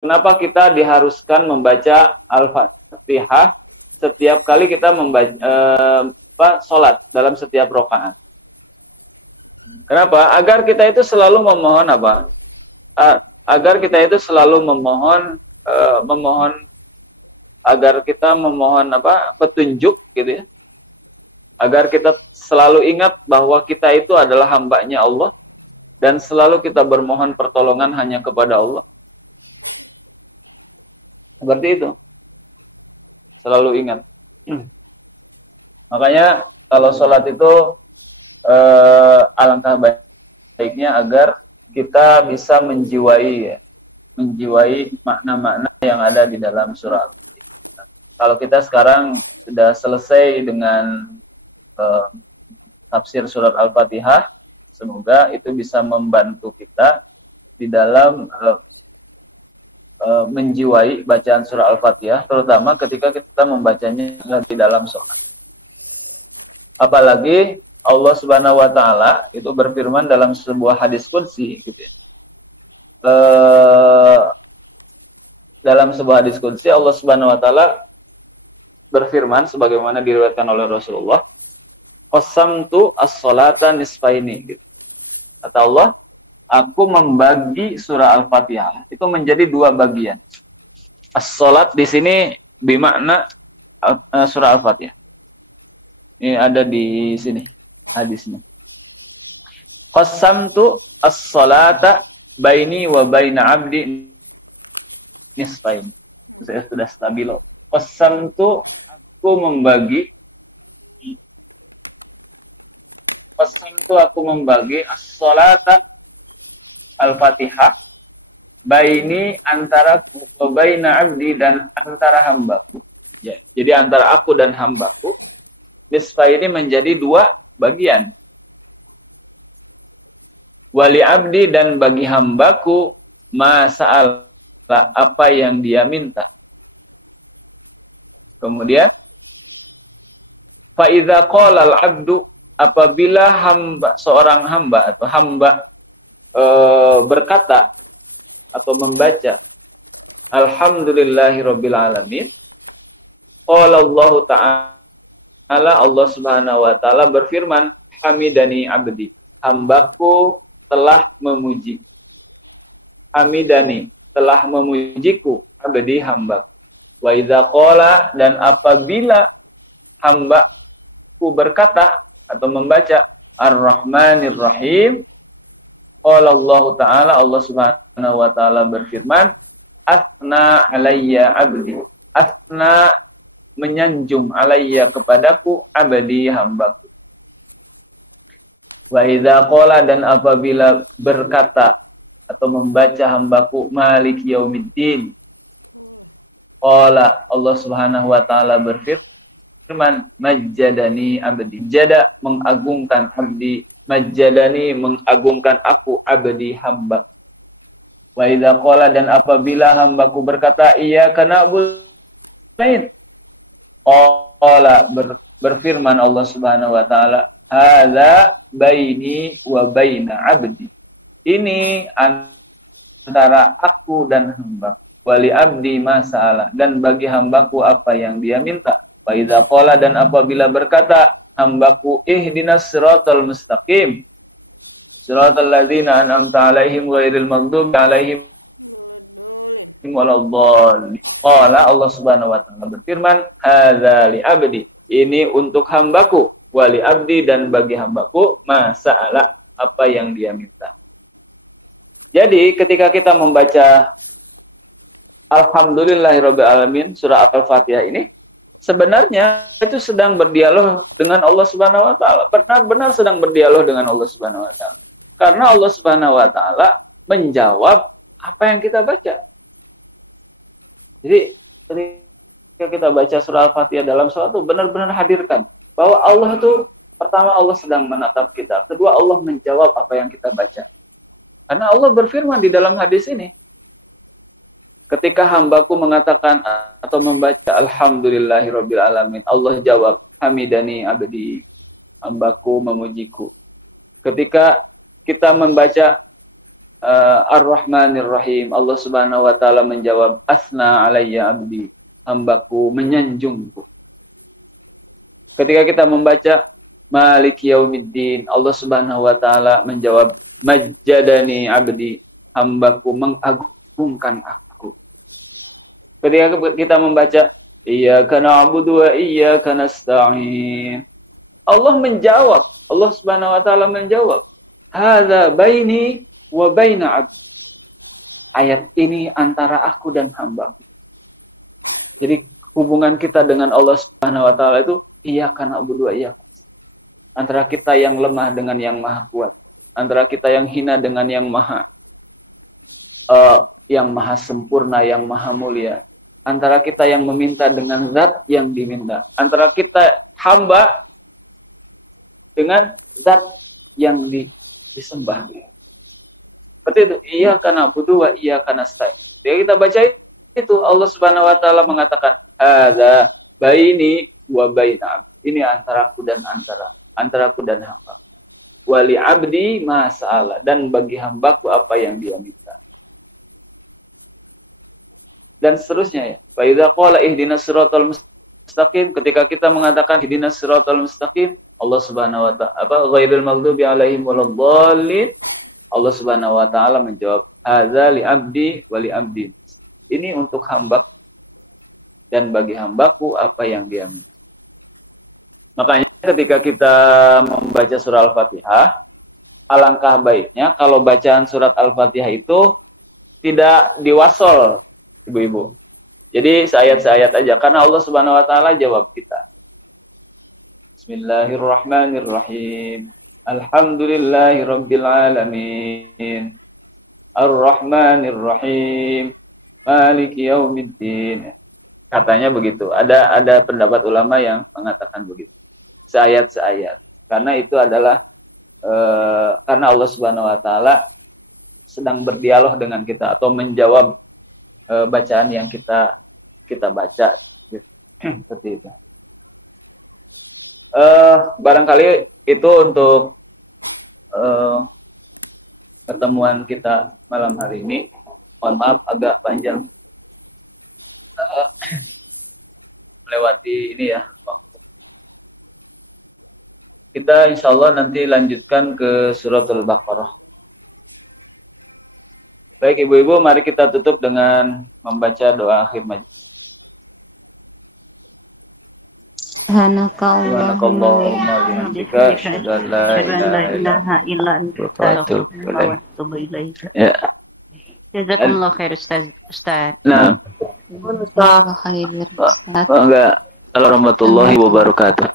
kenapa kita diharuskan membaca Al-Fatihah setiap kali kita membaca sholat dalam setiap rakaat? Kenapa? Agar kita itu selalu memohon apa? Agar kita itu selalu memohon agar kita memohon apa? Petunjuk gitu ya. Agar kita selalu ingat bahwa kita itu adalah hamba-Nya Allah dan selalu kita bermohon pertolongan hanya kepada Allah. Seperti itu. Selalu ingat. Makanya kalau sholat itu alangkah baiknya agar kita bisa menjiwai makna-makna yang ada di dalam surah Al-Fatihah. Kalau kita sekarang sudah selesai dengan tafsir surat Al-Fatihah, semoga itu bisa membantu kita di dalam menjiwai bacaan surah Al-Fatihah, terutama ketika kita membacanya di dalam sholat. Apalagi Allah Subhanahu wa Ta'ala itu berfirman dalam sebuah hadis qudsi gitu ya. Dalam sebuah hadis qudsi Allah Subhanahu wa Ta'ala berfirman sebagaimana diriwayatkan oleh Rasulullah, qasamtu as-sholata nisfaini gitu. Kata Allah, aku membagi surah Al-Fatihah itu menjadi dua bagian. As-sholat di sini bermakna surah Al-Fatihah. Ini ada di sini hadisnya. Qasamtu as-sholata baini wa baina abdi nisfaini. Saya sudah stabilo. Qasamtu, aku membagi as-sholata Al-Fatihah baini antara baina abdi dan antara hambaku. Ya, jadi antara aku dan hambaku. Nisfa ini menjadi dua bagian. Wali abdi dan bagi hambaku masa'al apa yang dia minta. Kemudian fa idza qala al-'abdu, apabila seorang hamba atau hamba berkata atau membaca alhamdulillahirabbil alamin, qala Allah Ta'ala, Allah Subhanahu wa Ta'ala berfirman, hamidani abdi, hambaku telah memuji. Hamidani, telah memujiku abdi, hambaku. Wa idza qala, dan apabila hambaku berkata atau membaca Ar-Rahmanir Rahim, qala Allah Ta'ala, Allah Subhanahu wa Ta'ala berfirman, asna alayya abdi, asna menyanjung alayya kepadaku abdi, hambaku. Wa idza qala, dan apabila berkata atau membaca hambaku Malik Yaumiddin, qala, Allah Subhanahu wa Ta'ala berfirman, majjadani abdi, jada mengagungkan abdi, majjadani mengagungkan aku abdi, hamba. Wa idza qala, dan apabila hambaku berkata iyyaka na'budu, qala, berfirman Allah Subhanahu wa Ta'ala, hadza baini wa baina abdi, ini antara aku dan hamba. Wali abdi masa'ala, dan bagi hambaku apa yang dia minta. Wa idza qala, dan apabila berkata hambaku ihdinas siratal mustaqim, siratal ladzina an'amta 'alaihim ghairil maghdubi 'alaihim waladdallin. Qala, Allah Subhanahu wa Ta'ala berfirman, hadza li abdi, ini untuk hambaku, wali abdi, dan bagi hambaku masa'ala, apa yang dia minta. Jadi ketika kita membaca Alhamdulillahirabbil alamin surah Al-Fatihah ini, sebenarnya itu sedang berdialog dengan Allah Subhanahu wa Ta'ala. Benar-benar sedang berdialog dengan Allah Subhanahu wa Ta'ala. Karena Allah Subhanahu wa Ta'ala menjawab apa yang kita baca. Jadi ketika kita baca surah Al-Fatihah dalam sholat itu benar-benar hadirkan bahwa Allah itu, pertama Allah sedang menatap kita, kedua Allah menjawab apa yang kita baca. Karena Allah berfirman di dalam hadis ini, ketika hambaku mengatakan atau membaca Alhamdulillahirabbil alamin, Allah jawab, hamidani abdi, hambaku memujiku. Ketika kita membaca Ar-Rahmanir Rahim. Allah Subhanahu wa taala menjawab, asna alayya abdi, hambaku menyanjungku. Ketika kita membaca Maliki Yaumiddin, Allah Subhanahu wa taala menjawab, majjadani abdi, hambaku mengagungkan aku. Ketika kita membaca Iyyaka na'budu wa iyyaka nasta'in, Allah menjawab, Allah Subhanahu wa taala menjawab, hadza baini wa baina abdi. Ayat ini antara aku dan hambaku. Jadi hubungan kita dengan Allah Subhanahu wa taala itu iyyaka na'budu wa iyyaka nasta'in. Antara kita yang lemah dengan yang maha kuat, antara kita yang hina dengan yang maha sempurna, yang maha mulia, antara kita yang meminta dengan zat yang diminta, antara kita hamba dengan zat yang disembah. Seperti itu, iyyaka na'budu wa iyyaka nasta'in. Jadi kita baca itu, Allah Subhanahu wa taala mengatakan, hadza baini wa baina abdi. Ini antaraku dan antaraku dan hamba. Wa li abdi ma sa'ala, dan bagi hambaku apa yang dia minta. Dan seterusnya ya. Fa idza qala ihdinas siratal mustaqim, ketika kita mengatakan ihdinas siratal mustaqim, Allah Subhanahu wa taala ghairil maghdubi alaihim waladdallin, Allah Subhanahu wa taala menjawab, hadza li abdi wa li abdi. Ini untuk hamba dan bagi hambaku apa yang dia minta. Makanya ketika kita membaca surah Al-Fatihah, alangkah baiknya kalau bacaan surat Al-Fatihah itu tidak diwasol, ibu-ibu. Jadi seayat-seayat aja, karena Allah Subhanahu wa taala jawab kita. Bismillahirrahmanirrahim. Alhamdulillahirabbil alamin. Ar-Rahmanir-Rahim. Maliki yaumiddin. Katanya begitu. Ada pendapat ulama yang mengatakan begitu. Seayat-seayat. Karena itu adalah karena Allah Subhanahu wa taala sedang berdialog dengan kita atau menjawab bacaan yang kita baca gitu. Seperti itu. Barangkali itu untuk pertemuan kita malam hari ini. Mohon maaf agak panjang. Melewati ini ya. Kita insya Allah nanti lanjutkan ke suratul Baqarah. Baik ibu-ibu, mari kita tutup dengan membaca doa akhir majlis. Subhanakallahumma bihamdika asyhadu an la ilaha illa anta astaghfiruka wa atubu ilaik. Ya. Jazakumullah khair Ustaz. Nah. Jazakumullah khair Ustaz. Enggak. Assalamualaikum warahmatullahi wabarakatuh.